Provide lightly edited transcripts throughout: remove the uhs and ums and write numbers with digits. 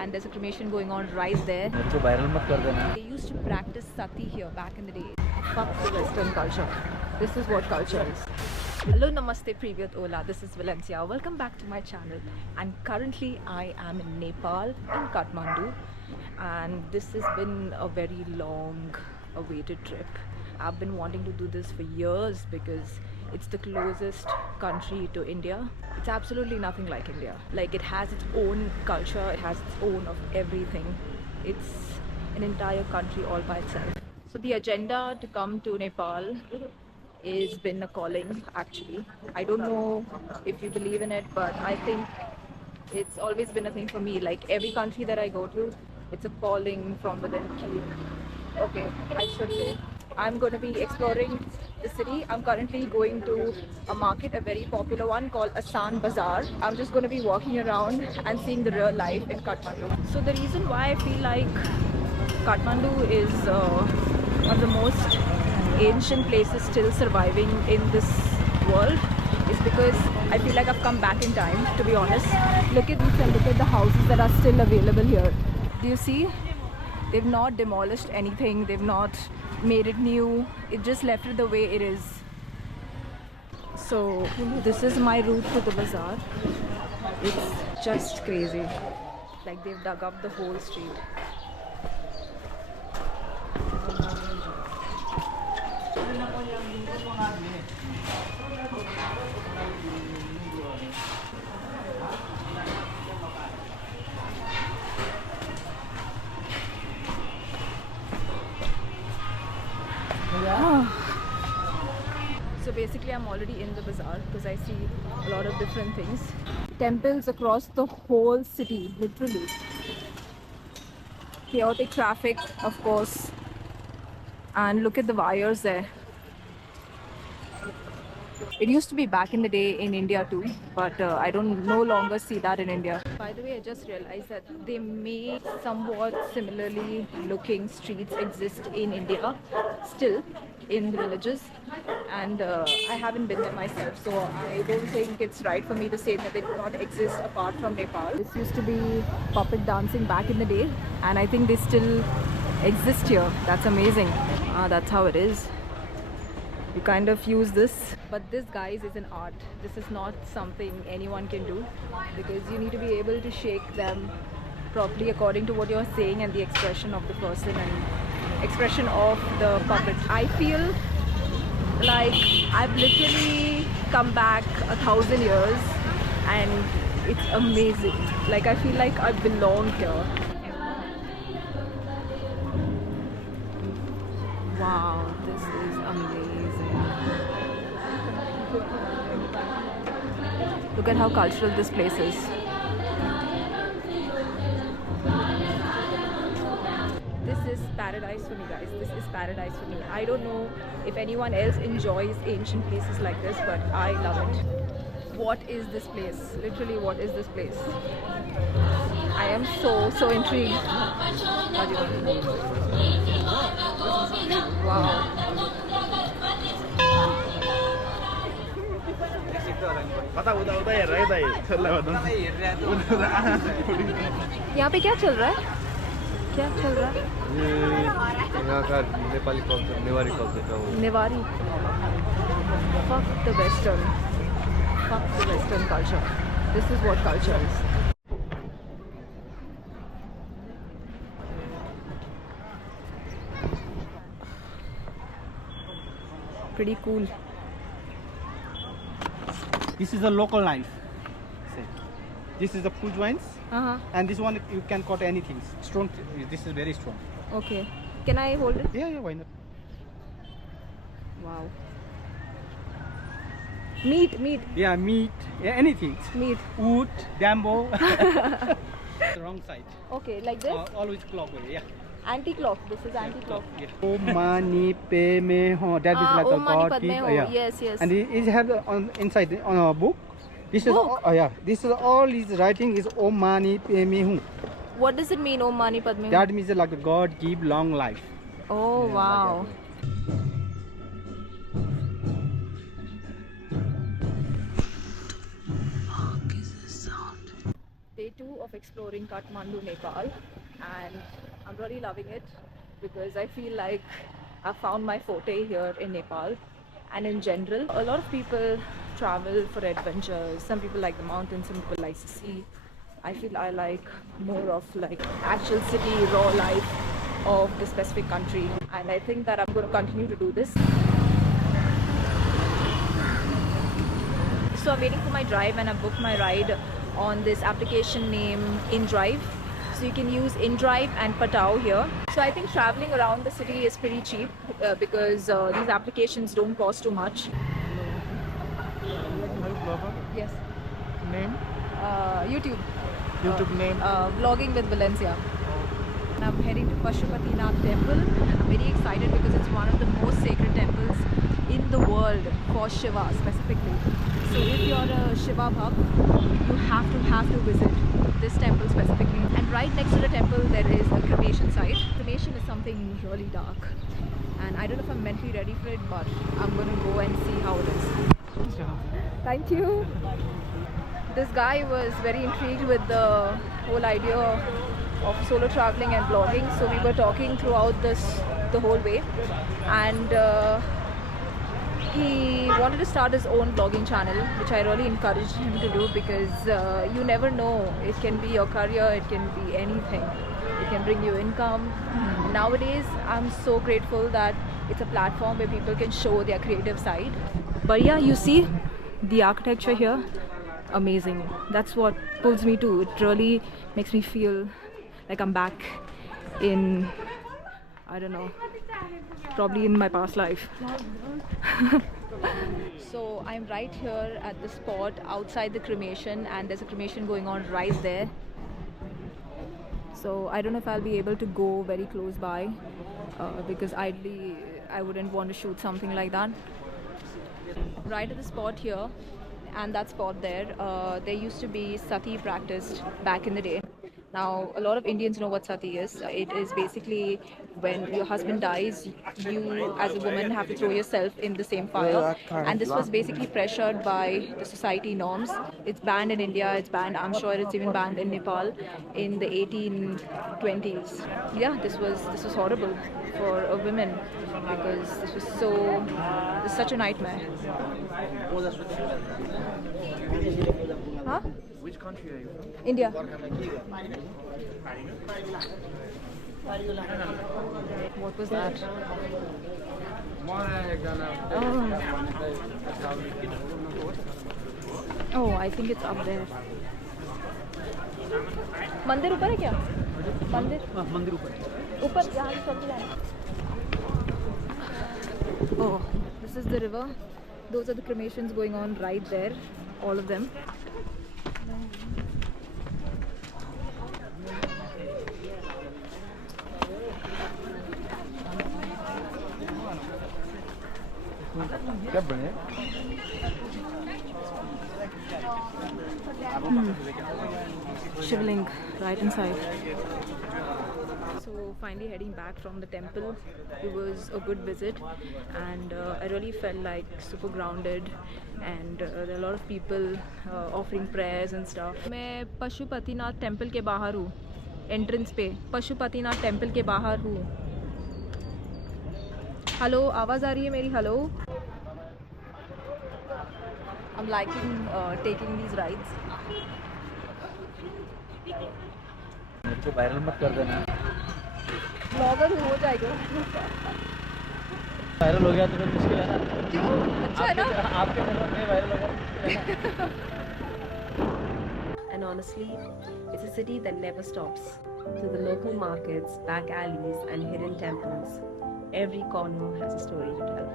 And there's a cremation going on right there. मेरे को viral मत कर देना. They used to practice sati here back in the day. Fuck the Western culture. This is what culture is. Hello, namaste, Privyat Ola. This is Valencia. Welcome back to my channel. And currently I am in Nepal, in Kathmandu. And this has been a very long awaited trip. I've been wanting to do this for years because it's the closest country to India. It's absolutely nothing like India. Like, it has its own culture, it has its own of everything. It's an entire country all by itself. So the agenda to come to Nepal has been a calling, actually. I don't know if you believe in it, but I think it's always been a thing for me. Like, every country that I go to, it's a calling from within. Okay, I should say. I'm going to be exploring the city. I'm currently going to a market, a very popular one called Asan Bazaar. I'm just going to be walking around and seeing the real life in Kathmandu. So the reason why I feel like Kathmandu is one of the most ancient places still surviving in this world is because I feel like I've come back in time, to be honest. Look at this and look at the houses that are still available here. Do you see? They've not demolished anything, they've not made it new, it just left it the way it is. So this is my route to the bazaar. It's just crazy. Like, they've dug up the whole street. So basically I'm already in the bazaar because I see a lot of different things. Temples across the whole city, literally. Chaotic traffic, of course. And look at the wires there. It used to be back in the day in India too, but I don't no longer see that in India. By the way, I just realized that they may somewhat similarly looking streets exist in India still in the villages, and I haven't been there myself, so I don't think it's right for me to say that they do not exist apart from Nepal. This used to be puppet dancing back in the day, and I think they still exist here. That's amazing. That's how it is. You kind of use this, but this, guys, is an art. This is not something anyone can do because you need to be able to shake them properly according to what you're saying and the expression of the person and expression of the puppet. I feel like I've literally come back 1,000 years and it's amazing. Like, I feel like I belong here. Wow, this is amazing. Look at how cultural this place is. This is paradise for me, guys. This is paradise for me. I don't know if anyone else enjoys ancient places like this, but I love it. What is this place? Literally, what is this place? I am so intrigued. Wow. यहाँ पे क्या चल रहा है? क्या चल रहा है? यहाँ का नेपाली कल्चर, नेवारी कल्चर का हो. Nevari. Fuck the Western. Fuck the Western culture. This is what culture is. Pretty cool. This is a local knife. This is the food wines, and this one you can cut anything. Strong. This is very strong. Okay. Can I hold it? Yeah, why not? Wow. Meat. Yeah, meat. Yeah, anything. Meat. Wood, bamboo. The wrong side. Okay, like this? Always clockwise. Yeah. Anti-clock. This is anti-clock. Om mani padme hum. That is like Om a Mani God. Padme Hum. Yeah. Yes. And it have on inside on a book. This is Book? this is all his writing is Om mani padme hum. What does it mean, Om Mani Padme Hum? That means like a God give long life. Oh, Yeah, wow. Day 2 of of exploring Kathmandu, Nepal, and I'm really loving it because I feel like I found my forte here in Nepal. And in general, a lot of people travel for adventures. Some people like the mountains, some people like the sea. I feel I like more of like actual city raw life of the specific country, and I think that I'm going to continue to do this. So I'm waiting for my drive and I booked my ride on this application named InDrive. So you can use InDrive and Patao here. So I think traveling around the city is pretty cheap because these applications don't cost too much. Yes. Name? YouTube. YouTube name? Vlogging with Valencia. And I'm heading to Pashupatinath temple. I'm very excited because it's one of the most sacred temples in the world for Shiva specifically. So if you're a Shiva bhakt, you have to visit this temple specifically. And right next to the temple there is a cremation site. Cremation is something really dark, and I don't know if I'm mentally ready for it, but I'm gonna go and see how it is. Thank you. This guy was very intrigued with the whole idea of solo traveling and vlogging, so we were talking throughout the whole way, and he wanted to start his own vlogging channel, which I really encouraged him to do because you never know, it can be your career, it can be anything, it can bring you income. Nowadays I'm so grateful that it's a platform where people can show their creative side. But yeah, you see the architecture here, amazing. That's what pulls me to it. Really makes me feel like I'm back in, I don't know, probably in my past life. So I'm right here at the spot outside the cremation, and there's a cremation going on right there. So I don't know if I'll be able to go very close by because ideally I wouldn't want to shoot something like that. Right at the spot here and that spot there, there used to be sati practiced back in the day. Now, a lot of Indians know what sati is. It is basically when your husband dies, you as a woman have to throw yourself in the same fire. And this was basically pressured by the society norms. It's banned in India, it's banned, I'm sure it's even banned in Nepal in the 1820s. Yeah, this was horrible for a woman because this was such a nightmare. Huh? Which country are you from? India. What was that? Oh, I think it's up there. मंदिर ऊपर है क्या? मंदिर? हाँ, मंदिर ऊपर है. ऊपर यहाँ से चलते जाना. Oh, this is the river. Those are the cremations going on right there, all of them. Shivling right inside. So finally heading back from the temple. It was a good visit, and I really felt like super grounded, and there are a lot of people offering prayers and stuff. मैं Pashupatinath temple के बाहर हूँ, entrance पे Pashupatinath temple के बाहर हूँ. Hello, आवाज़ आ रही है मेरी? Hello. I'm liking taking these rides. मेरे को वायरल मत कर देना. ब्लॉगर हो जाएगा. वायरल हो गया तो फिर मुश्किल है ना. क्यों? अच्छा है ना? आपके चैनल में वायरल हो गया. And honestly, it's a city that never stops. To the local markets, back alleys, and hidden temples, every corner has a story to tell.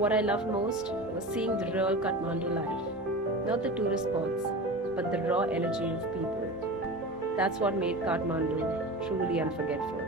What I loved most was seeing the real Kathmandu life. Not the tourist spots, but the raw energy of people. That's what made Kathmandu truly unforgettable.